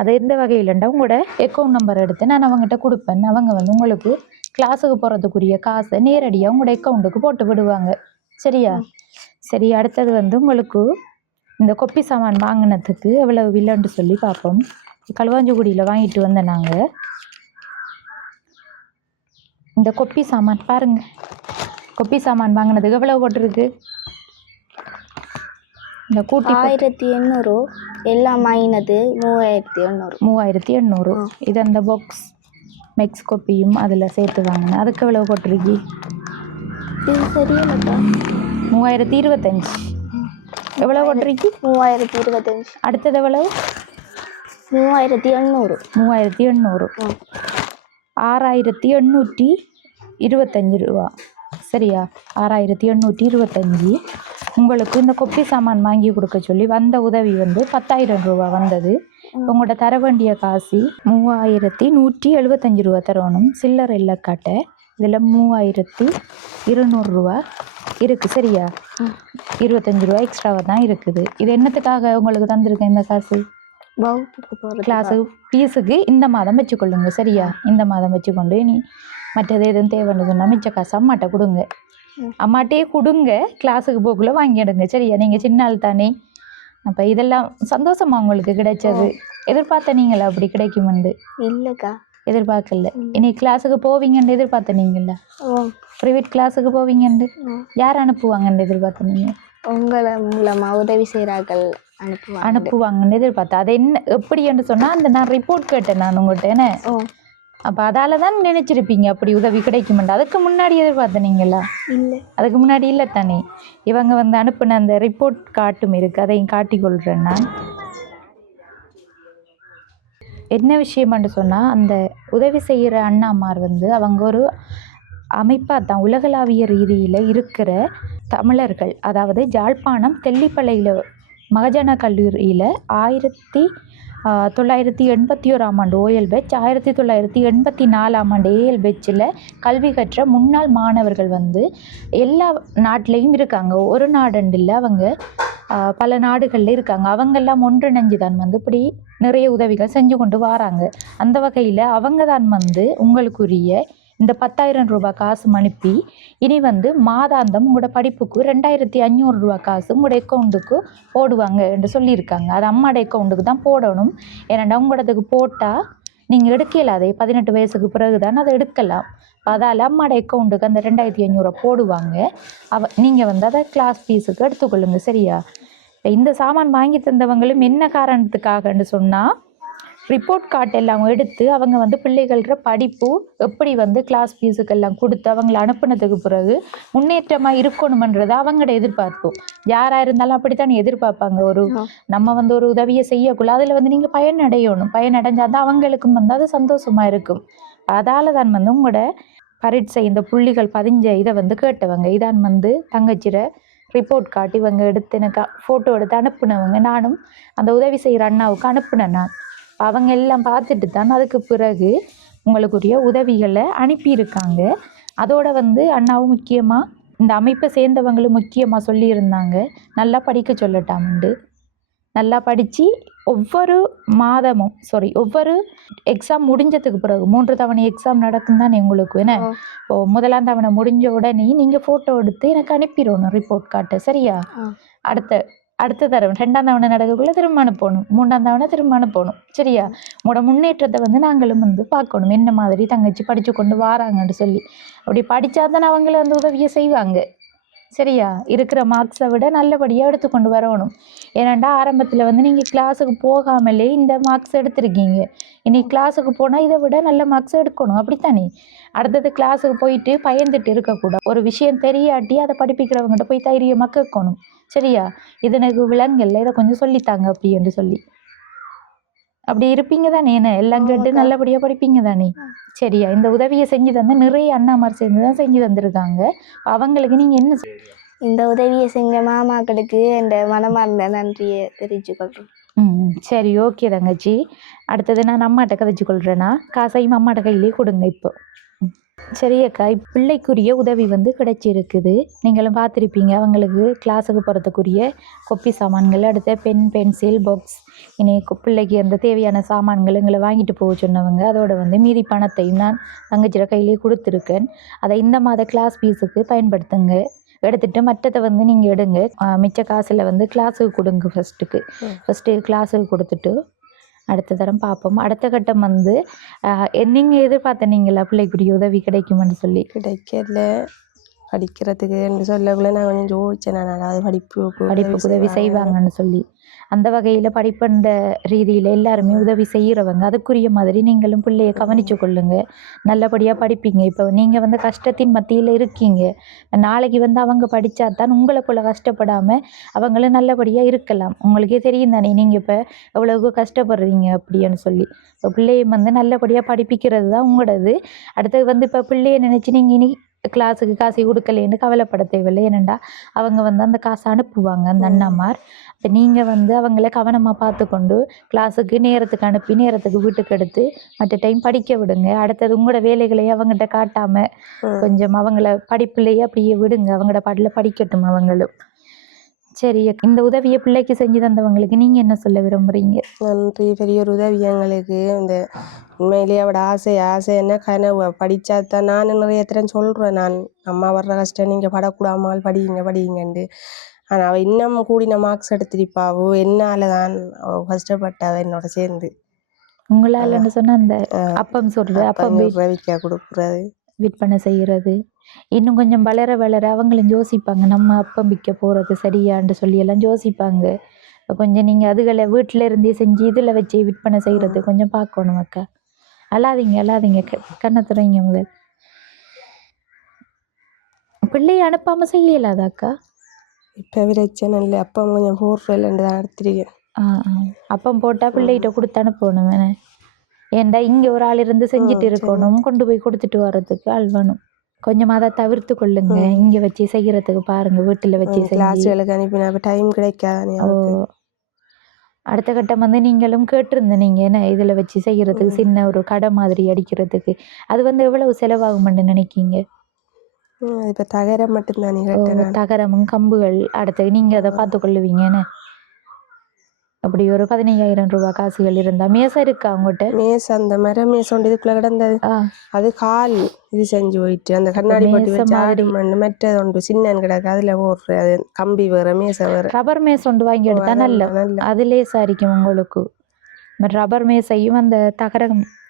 அது எந்த வகையிலண்டா உங்களோட அக்கௌண்ட் நம்பர் எடுத்து நான் அவங்ககிட்ட கொடுப்பேன். அவங்க வந்து உங்களுக்கு கிளாஸுக்கு போகிறதுக்குரிய காசை நேரடியாக உங்களோட அக்கௌண்ட்டுக்கு போட்டு விடுவாங்க. சரியா. சரி. அடுத்தது வந்து உங்களுக்கு இந்த கொப்பி சாமான் வாங்கினதுக்கு எவ்வளவு விலைன்னு சொல்லி பார்ப்போம். களுவாஞ்சிக்குடியில் வாங்கிட்டு வந்தேன் நாங்கள். இந்த கொப்பி சாமான் பாருங்க, கொப்பி சாமான் வாங்கினதுக்கு எவ்வளவு போட்டிருக்கு? இந்த கூட்டி 1800 எல்லாம் வாங்கினது 3800. 3800. இது அந்த பாக்ஸ் மிக்ஸ் கொப்பியும் அதில் சேர்த்து வாங்கினேன். அதுக்கு எவ்வளவு போட்டிருக்கு? இது சரியில்லைப்பா. 3025. எவ்வளோ போட்டிருக்கு? 3025. அடுத்தது எவ்வளவு? 3800. 3800. 6825 ரூபா. சரியா? 6825. உங்களுக்கு இந்த கொப்பி சாமான் வாங்கி கொடுக்க சொல்லி வந்த உதவி வந்து 10,000 ரூபா வந்தது. உங்களோட தர வேண்டிய காசு 3175 ரூபா தரணும். சில்லறை இல்லை காட்ட. இதில் 3200 ரூபா இருக்குது. சரியா? 25 ரூபா எக்ஸ்ட்ராவாக தான் இருக்குது. இது என்னத்துக்காக உங்களுக்கு தந்திருக்கேன் இந்த காசு? வகுப்புக்கு போகிறது, கிளாஸுக்கு ஃபீஸுக்கு இந்த மாதம் வச்சுக்கொள்ளுங்க. சரியா? இந்த மாதம் வச்சுக்கொண்டு நீ மற்றது எதுவும் தேவைன்னு சொன்னால் மிச்ச காசு அம்மாட்ட கொடுங்க. அம்மாட்டே கொடுங்க, கிளாஸுக்கு போக்குள்ள வாங்கிடுங்க. சரியா? நீங்கள் சின்ன ஆள் தானே. அப்போ இதெல்லாம் சந்தோஷமா உங்களுக்கு கிடைச்சது. எதிர்பார்த்த நீங்களா அப்படி கிடைக்குமெண்டு? இல்லைக்கா, எதிர்பார்க்கல. இனி கிளாஸுக்கு போவீங்கன்னு எதிர்பார்த்த நீங்களா? ப்ரைவேட் கிளாஸுக்கு போவீங்கன்னு யார் அனுப்புவாங்கன்னு எதிர்பார்த்த நீங்கள்? உங்களை மூலமாக உதவி செய்கிறார்கள் அனுப்புவாங்கன்னு எதிர்பார்த்தேன். அது என்ன எப்படி என்று சொன்னால் அந்த நான் ரிப்போர்ட் கேட்டேன் நான் உங்கள்கிட்ட. என்ன அப்போ அதால தான் நினச்சிருப்பீங்க அப்படி உதவி கிடைக்குமெண்டு. அதுக்கு முன்னாடி எதிர்பார்த்தனீங்களா? இல்லை, அதுக்கு அதுக்கு முன்னாடி இல்லை தானே. இவங்க வந்து அனுப்புன அந்த ரிப்போர்ட் காட்டும் இருக்குது, அதையும் காட்டிக்கொள்கிறேன் நான். என்ன விஷயம்னு சொன்னால் அந்த உதவி செய்கிற அண்ணாமார் வந்து அவங்க ஒரு அமைப்பாக தான் உலகளாவிய ரீதியில் இருக்கிற தமிழர்கள். அதாவது ஜாழ்ப்பாணம் தெல்லிப்பளையில் மகஜன கல்லூரியில் 1981ஆம் ஆண்டு ஓஎல் பேட்ச், 1984ஆம் ஆண்டு ஏஎல் பேட்சில் கல்வி கற்ற முன்னாள் மாணவர்கள் வந்து எல்லா நாட்டிலையும் இருக்காங்க. ஒரு நாடுண்டு இல்லை, அவங்க பல நாடுகளில் இருக்காங்க. அவங்கெல்லாம் ஒன்றிணைஞ்சு தான் வந்து இப்படி நிறைய உதவிகள் செஞ்சு கொண்டு வராங்க. அந்த வகையில் அவங்க தான் வந்து உங்களுக்குரிய இந்த 10,000 ரூபா காசு அனுப்பி இனி வந்து மாதாந்தம் உங்களோட படிப்புக்கு 2,500 ரூபா காசு உங்களோட அக்கௌண்ட்டுக்கு போடுவாங்க என்று சொல்லியிருக்காங்க. அது அம்மாவோட அக்கௌண்ட்டுக்கு தான் போடணும். ஏன்னா உங்களோடதுக்கு போட்டால் நீங்கள் எடுக்கல, அதை 18 வயசுக்கு பிறகு தான் அதை எடுக்கலாம். அதால் அம்மாவோட அக்கௌண்ட்டுக்கு அந்த 2,500 ரூபா போடுவாங்க. நீங்கள் வந்து அதை கிளாஸ் ஃபீஸுக்கு எடுத்துக்கொள்ளுங்க. சரியா? இந்த சாமான் வாங்கி தந்தவங்களும் என்ன காரணத்துக்காகன்னு சொன்னால் ரிப்போர்ட் கார்டு எல்லாம் எடுத்து அவங்க வந்து பிள்ளைகள படிப்பு எப்படி வந்து கிளாஸ் ஃபீஸுக்கெல்லாம் கொடுத்து அவங்கள அனுப்புனதுக்கு பிறகு முன்னேற்றமாக இருக்கணுமன்றது அவங்களோட எதிர்பார்ப்பு. யாராக இருந்தாலும் அப்படித்தான் எதிர்பார்ப்பாங்க. ஒரு நம்ம வந்து ஒரு உதவியை செய்யக்குள்ள அதில் வந்து நீங்கள் பயனடையணும். பயனடைஞ்சால் தான் அவங்களுக்கும் வந்து அது சந்தோஷமாக இருக்கும். அதால் தான் வந்து உங்களோட பரீட்சை இந்த புள்ளிகள் பதிஞ்ச இதை வந்து கேட்டவங்க. இதான் வந்து தங்கச்சிர ரிப்போர்ட் காட்டி இவங்க எடுத்து எனக்கு ஃபோட்டோ எடுத்து அனுப்புனவங்க. நானும் அந்த உதவி செய்கிற அண்ணாவுக்கு அனுப்புனேன். நான் அவங்க எல்லாம் பார்த்துட்டு தான் அதுக்கு பிறகு உங்களுக்குரிய உதவிகளை அனுப்பியிருக்காங்க. அதோட வந்து அண்ணாவும் முக்கியமாக இந்த அமைப்பை சேர்ந்தவங்களும் முக்கியமாக சொல்லியிருந்தாங்க, நல்லா படிக்க சொல்லட்டாமுண்டு. நல்லா படித்து ஒவ்வொரு மாதமும் ஒவ்வொரு எக்ஸாம் முடிஞ்சதுக்கு பிறகு 3 தவணை எக்ஸாம் நடக்கும் தானே உங்களுக்கு. என்ன இப்போது 1ஆம் தவணை முடிஞ்ச உடனே நீங்கள் ஃபோட்டோ எடுத்து எனக்கு அனுப்பிடணும் ரிப்போர்ட் காட்ட. சரியா? அடுத்த தடவை 2ஆம் தவணை நடக்கக்குள்ளே திரும்ப அனுப்பணும், 3ஆம் தவணை திரும்ப அனுப்பணும். சரியா? உங்களோட முன்னேற்றத்தை வந்து நாங்களும் வந்து பார்க்கணும், என்ன மாதிரி தங்கச்சி படித்து கொண்டு வராங்கன்னு சொல்லி. அப்படி படித்தா தானே அவங்கள அந்த உதவியை செய்வாங்க. சரியா? இருக்கிற மார்க்ஸை விட நல்லபடியாக எடுத்துக்கொண்டு வரணும். ஏன்னாண்டா ஆரம்பத்தில் வந்து நீங்கள் கிளாஸுக்கு போகாமலே இந்த மார்க்ஸ் எடுத்திருக்கீங்க. இனி கிளாஸுக்கு போனால் இதை விட நல்ல மார்க்ஸ் எடுக்கணும். அப்படித்தானே? அடுத்தது கிளாஸுக்கு போயிட்டு பயந்துட்டு இருக்கக்கூடாது. ஒரு விஷயம் தெரியாட்டி அதை படிப்பிக்கிறவங்ககிட்ட போய் தைரியமாக கேட்கணும். சரியா? இது எனக்கு விலங்கல்ல, இதை கொஞ்சம் சொல்லித்தாங்க அப்படின்னு சொல்லி. அப்படி இருப்பீங்க தானே? என்ன எல்லாம் கேட்டு நல்லபடியாக படிப்பீங்க தானே? சரியா? இந்த உதவியை செஞ்சு தந்த நிறைய அண்ணாமார் சேர்ந்து தான் செஞ்சு தந்திருக்காங்க. அவங்களுக்கு நீங்கள் என்ன இந்த உதவியை செஞ்ச மாமாக்களுக்கு இந்த மனமார்ந்த நன்றியை தெரிவிச்சுக்கொள்கிறோம். சரி, ஓகே தங்கச்சி. அடுத்தது நான் அம்மாட்ட கதைச்சு கொள்கிறேன்னா காசையும் அம்மாட்ட கையிலே கொடுங்க இப்போ. சரி அக்கா, பிள்ளைக்குரிய உதவி வந்து கிடைச்சிருக்குது. நீங்களும் பார்த்துருப்பீங்க. அவங்களுக்கு கிளாஸுக்கு போகிறதுக்குரிய கொப்பி சாமான்கள், அடுத்த பென், பென்சில், பாக்ஸ், இனி பிள்ளைக்கு அந்த தேவையான சாமான்கள் எங்களை வாங்கிட்டு போக சொன்னவங்க. அதோட வந்து மீதி பணத்தையும் நான் தங்கச்சியோட கையிலே கொடுத்துருக்கேன். அதை இந்த மாத கிளாஸ் ஃபீஸுக்கு பயன்படுத்துங்க. எடுத்துட்டு மற்றதை வந்து நீங்கள் எடுங்க. மிச்ச காசில் வந்து கிளாஸுக்கு கொடுங்க. ஃபஸ்ட்டு கிளாஸுக்கு கொடுத்துட்டு அடுத்த தரம் பார்ப்போம். அடுத்த கட்டம் வந்து நீங்கள் எதிர்பார்த்தனீங்களா பிள்ளைக்குரிய உதவி கிடைக்குமென்னு சொல்லி? கிடைக்கல. படிக்கிறதுக்கு என்று சொல்லக்குள்ள நான் கொஞ்சம் யோசிச்சேன். நான் அதாவது படிப்புக்கு உதவி செய்வாங்கன்னு சொல்லி. அந்த வகையில் படிப்புன்ற ரீதியில் எல்லாருமே உதவி செய்கிறவங்க. அதுக்குரிய மாதிரி நீங்களும் பிள்ளையை கவனித்து கொள்ளுங்க. நல்லபடியாக படிப்பீங்க. இப்போ நீங்கள் வந்து கஷ்டத்தின் மத்தியில் இருக்கீங்க. நாளைக்கு வந்து அவங்க படித்தா தான் உங்களை போல் கஷ்டப்படாமல் அவங்களும் நல்லபடியாக இருக்கலாம். உங்களுக்கே தெரியும் தானே நீங்கள் இப்போ எவ்வளவு கஷ்டப்படுறீங்க அப்படின்னு சொல்லி. இப்போ பிள்ளையை வந்து நல்லபடியாக படிப்பிக்கிறது தான் உங்களோடது. அடுத்தது வந்து இப்போ பிள்ளையை நினச்சி நீங்கள் இனி கிளாஸுக்கு காசு கொடுக்கலேன்னு கவலைப்பட தேவையில்லை. ஏனெண்டா அவங்க வந்து அந்த காசை அனுப்புவாங்க அந்த அண்ணாமார். இப்போ நீங்கள் வந்து அவங்கள கவனமாக பார்த்துக்கொண்டு கிளாஸுக்கு நேரத்துக்கு அனுப்பி நேரத்துக்கு வீட்டுக்கு எடுத்து மற்ற டைம் படிக்க விடுங்க. அடுத்தது உங்களோட வேலைகளையே அவங்ககிட்ட காட்டாமல் கொஞ்சம் அவங்கள படிப்புலேயே அப்படியே விடுங்க. அவங்களோட பாட்டில் படிக்கட்டும் அவங்களும். சரி, இந்த உதவியை பிள்ளைக்கு செஞ்சு தந்தவங்களுக்கு நீங்கள் என்ன சொல்ல விரும்புகிறீங்க? நன்றி. பெரிய ஒரு உதவி எங்களுக்கு. இந்த உண்மையிலேயே அவட ஆசை என்ன கனவு படித்தா தான் நான் நிறைய தரம் சொல்கிறேன். நான் அம்மா வர்ற கஷ்டம் நீங்கள் படக்கூடாமல் படிங்கண்டு. ஆனால் அவள் இன்னும் கூடின மார்க்ஸ் எடுத்திருப்பாவோ. என்னால் தான் அவள் கஷ்டப்பட்டாவ என்னோட சேர்ந்து. உங்களாலன்னு சொன்னால் அந்த அப்பம் சொல்கிறது, அப்பம் விற்க கொடுக்குறது, விற்பனை செய்கிறது. இன்னும் கொஞ்சம் வளர அவங்களும் யோசிப்பாங்க, நம்ம அப்பம் விற்க போகிறது சரியான்னு சொல்லி எல்லாம் யோசிப்பாங்க. கொஞ்சம் நீங்கள் அதுகளை வீட்டில் இருந்தே செஞ்சு இதில் வச்சு விற்பனை செய்கிறது கொஞ்சம் பார்க்கணும் அக்கா. அழாதீங்க கண்ணை துறைங்க. முதல் பிள்ளையை அனுப்பாமல் செய்யலாதா அக்கா? இப்போ பிரச்சனை இல்லை. அப்பம் கொஞ்சம் போடுறேன்ட்டு தான் எடுத்துருக்கேன். அப்பம் போட்டால் பிள்ளைகிட்ட கொடுத்து அனுப்பணும். ஏன்டா இங்கே ஒரு ஆள் இருந்து செஞ்சுட்டு இருக்கணும், கொண்டு போய் கொடுத்துட்டு வர்றதுக்கு ஆள் வேணும். கொஞ்சமாக அதை தவிர்த்து கொள்ளுங்க. இங்கே வச்சு செய்கிறதுக்கு பாருங்க, வீட்டில் வச்சு கிளாஸுகளுக்கு அனுப்பினா டைம் கிடைக்காது. அடுத்த கட்டம் வந்து நீங்களும் கேட்டிருந்தீங்க என்ன இதில் வச்சு செய்கிறதுக்கு சின்ன ஒரு கடை மாதிரி அடிக்கிறதுக்கு. அது வந்து எவ்வளவு செலவாகும்னு நினைக்கிங்க? இப்போ தகரம் மட்டும்தான். தகரமும் கம்புகள். அடுத்தது நீங்கள் அதை பார்த்து கொள்ளுவீங்கன்னு அப்படி ஒரு 15,000 ரூபாய் காசுகள் இருந்தா. மேசை இருக்கா உங்கள்கிட்ட? மேசை அந்த மரம் மேசை ஒன்று இதுக்குள்ள கிடந்தது. அது கால் இது செஞ்சு போயிட்டு அந்த கண்ணாடி போட்டு வச்சு மற்றது ஒன்று சின்ன கிடக்கு அதில் போடுற அது கம்பி வேற மேசை வேற. ரப்பர் மேசை ஒன்று வாங்கி எடுத்தா நல்ல அதிலே சாரிக்கும் உங்களுக்கு. ரப்பர் மேசையும் அந்த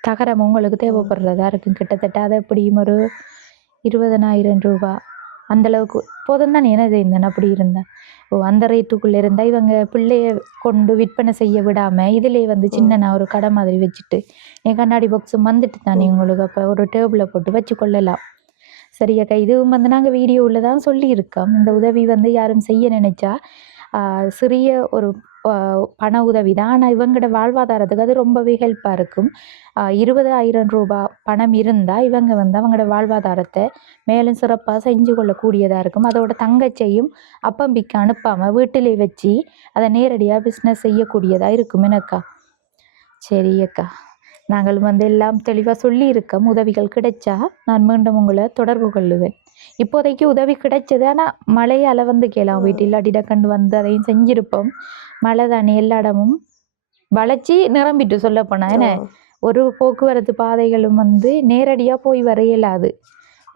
தகரம் உங்களுக்கு தேவைப்படுறதா இருக்கும். கிட்டத்தட்ட அது எப்படியும் ஒரு 20,000 ரூபாய் அந்த அளவுக்கு போதும் தான். என்னது இருந்தேன் அப்படி இருந்தேன். அந்த ரேட்டுக்குள்ளே இருந்தால் இவங்க பிள்ளைய கொண்டு விற்பனை செய்ய விடாமல் இதிலே வந்து சின்ன ஒரு கடை மாதிரி வச்சுட்டு என் கண்ணாடி பாக்ஸும் வந்துட்டு தானே உங்களுக்கு. அப்போ ஒரு டேபிளை போட்டு வச்சு கொள்ளலாம். சரியாக்கா, இதுவும் வந்து நாங்கள் வீடியோவில் தான் சொல்லியிருக்கோம். இந்த உதவி வந்து யாரும் செய்ய நினைச்சா சிறிய ஒரு பண உதவி தான். ஆனால் இவங்களோட வாழ்வாதாரத்துக்கு அது ரொம்பவே ஹெல்ப்பாக இருக்கும். 20,000 ரூபாய் பணம் இருந்தால் இவங்க வந்து அவங்களோட வாழ்வாதாரத்தை மேலும் சிறப்பாக செஞ்சு கொள்ளக்கூடியதாக இருக்கும். அதோட தங்கச்சையும் அப்பம் விற்க அனுப்பாமல் வீட்டிலே வச்சு அதை நேரடியாக பிஸ்னஸ் செய்யக்கூடியதாக இருக்கும் எனக்கா. சரி அக்கா, நாங்கள் வந்து எல்லாம் தெளிவாக சொல்லியிருக்கோம். உதவிகள் கிடைச்சா நான் மீண்டும் உங்களை தொடர்பு கொள்ளுவேன். இப்போதைக்கு உதவி கிடைச்சது. ஆனால் மழையால் வந்து கேளாம் வீட்டில் அடிடக்கண்டு வந்து அதையும் செஞ்சுருப்போம். மழை தானே எல்லா இடமும் வளைச்சி நிரம்பிட்டு சொல்ல போனால் என்ன ஒரு போக்குவரத்து பாதைகளும் வந்து நேரடியாக போய் வர இயலாது.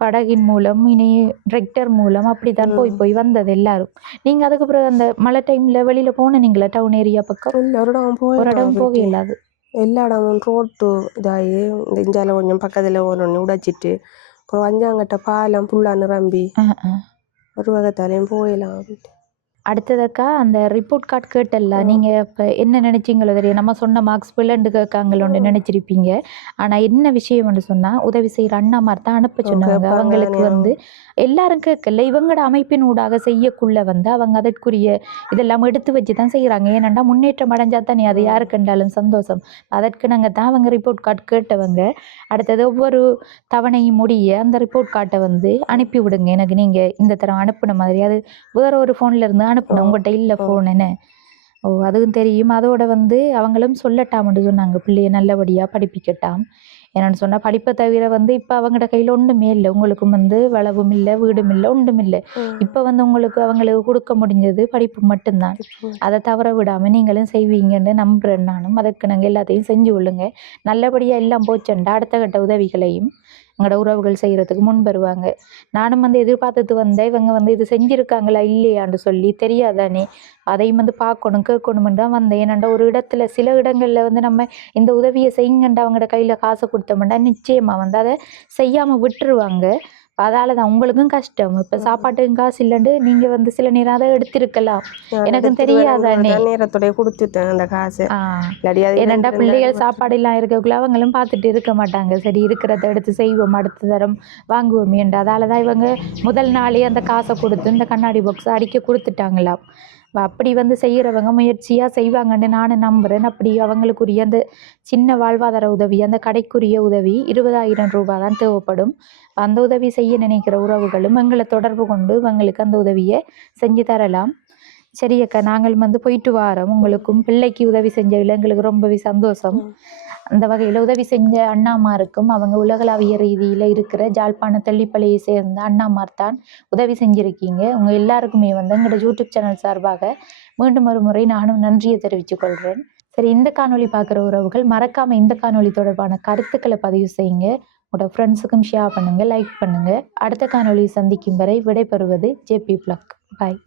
படகின் மூலம் இனி டிரெக்டர் மூலம் அப்படித்தான் போய் வந்தது எல்லாரும். நீங்கள் அதுக்கப்புறம் அந்த மழை டைமில் வெளியில் போனீங்களா டவுன் ஏரியா பக்கம்? ஒரு இடம் போக இயலாது. எல்லா இடமும் ரோட்டு இதாகி இந்த இஞ்சால கொஞ்சம் பக்கத்தில் ஒன்று உடைச்சிட்டு இப்போ வஞ்சாங்கட்ட பாலம் ஃபுல்லாக நிரம்பி ஒரு வகத்தாலையும் போயிடலாம். அடுத்ததக்கா அந்த ரிப்போர்ட் கார்டு கேட்டல்ல, நீங்கள் இப்போ என்ன நினச்சிங்களோ தெரியும். நம்ம சொன்ன மார்க்ஸ் பிள்ளைண்டு கேட்காங்களோன்னு நினச்சிருப்பீங்க. ஆனால் என்ன விஷயம்னு சொன்னால் உதவி செய்கிற அண்ணாமார் தான் அனுப்ப சொன்னாங்க. அவங்களுக்கு வந்து எல்லாரும் கேட்கல, இவங்களோட அமைப்பின் ஊடாக செய்யக்குள்ள வந்து அவங்க அதற்குரிய இதெல்லாம் எடுத்து வச்சு தான் செய்கிறாங்க. ஏனெண்டா முன்னேற்றம் அடைஞ்சா தானே அது யாரு கண்டாலும் சந்தோஷம். அதற்கு நாங்கள் தான் அவங்க ரிப்போர்ட் கார்டு கேட்டவங்க. அடுத்தது ஒவ்வொரு தவணையும் முடிய அந்த ரிப்போர்ட் கார்டை வந்து அனுப்பி விடுங்க எனக்கு. நீங்கள் இந்த தரம் அனுப்பின மாதிரி அது வேற ஒரு ஃபோனில் இருந்து அனுப்பணும், உங்கள்கிட்ட இல்லை ஃபோன் என்ன. அதுவும் தெரியும். அதோட வந்து அவங்களும் சொல்லட்டாம்னு சொன்னாங்க, பிள்ளைய நல்லபடியாக படிப்பிக்கட்டாம். என்னென்னு சொன்னால் படிப்பை தவிர வந்து இப்போ அவங்களோட கையில் ஒன்றுமே இல்லை. உங்களுக்கும் வந்து வளவும் இல்லை, வீடும் இல்லை, ஒன்றும் இல்லை. இப்போ வந்து உங்களுக்கு அவங்களுக்கு கொடுக்க முடிஞ்சது படிப்பு மட்டும்தான். அதை தவற விடாமல் நீங்களும் செய்வீங்கன்னு நம்புகிறேன். நானும் அதுக்கு நாங்கள் எல்லாத்தையும் செஞ்சு கொள்ளுங்க. நல்லபடியாக எல்லாம் போச்சுண்டா அடுத்த கட்ட உதவிகளையும் எங்களோட உறவுகள் செய்கிறதுக்கு முன் வருவாங்க. நானும் வந்து எதிர்பார்த்துட்டு வந்தேன், இவங்க வந்து இது செஞ்சுருக்காங்களா இல்லையான்னு சொல்லி தெரியாதானே, அதையும் வந்து பார்க்கணும் கேட்கணுமென்னு தான் வந்தேன். ஏன்னாண்டா ஒரு இடத்துல சில இடங்களில் வந்து நம்ம இந்த உதவியை செய்யுங்கண்டா அவங்களோட கையில் காசை கொடுத்தோம்னா நிச்சயமாக வந்து அதை செய்யாமல் விட்டுருவாங்க. அதால தான் உங்களுக்கும் கஷ்டம். இப்போ சாப்பாட்டுக்கும் காசு இல்லைண்டு நீங்கள் வந்து சில நேரம் அதை எடுத்திருக்கலாம். எனக்கும் தெரியாதானே நேரத்தோடைய கொடுத்துட்டேன் அந்த காசு. ஏன்னாண்டா பிள்ளைகள் சாப்பாடு எல்லாம் இருக்கக்குள்ள அவங்களும் பார்த்துட்டு இருக்க மாட்டாங்க. சரி இருக்கிறத எடுத்து செய்வோம், அடுத்த தரம் வாங்குவோம் என்று. அதால தான் இவங்க முதல் நாளே அந்த காசை கொடுத்து இந்த கண்ணாடி பாக்ஸ் அடிக்க கொடுத்துட்டாங்களாம். அப்படி வந்து செய்கிறவங்க முயற்சியாக செய்வாங்கன்னு நானும் நம்புகிறேன். அப்படி அவங்களுக்குரிய அந்த சின்ன வாழ்வாதார உதவி, அந்த கடைக்குரிய உதவி 20,000 ரூபாய் தான் தேவைப்படும். அந்த உதவி செய்ய நினைக்கிற உறவுகளும் எங்களை தொடர்பு கொண்டு இவங்களுக்கு அந்த உதவியை செஞ்சு தரலாம். சரி அக்கா, நாங்கள் வந்து போயிட்டு வாரோம். உங்களுக்கும் பிள்ளைக்கு உதவி செஞ்சதில் எங்களுக்கு ரொம்பவே சந்தோஷம். அந்த வகையில் உதவி செஞ்ச அண்ணாமாருக்கும் அவங்க உலகளாவிய ரீதியில் இருக்கிற ஜாழ்ப்பாண தெல்லிப்பள்ளியை சேர்ந்த அண்ணாமார் தான் உதவி செஞ்சுருக்கீங்க. உங்கள் எல்லாருக்குமே வந்து எங்களோட யூடியூப் சேனல் சார்பாக மீண்டும் ஒரு முறை நானும் நன்றியை தெரிவித்துக் கொள்கிறேன். சரி, இந்த காணொலி பார்க்குற உறவுகள் மறக்காமல் இந்த காணொலி தொடர்பான கருத்துக்களை பதிவு செய்யுங்க. உங்களோட ஃப்ரெண்ட்ஸுக்கும் ஷேர் பண்ணுங்கள், லைக் பண்ணுங்கள். அடுத்த காணொலியை சந்திக்கும் வரை விடைபெறுவது ஜேபி பிளாக். பாய்.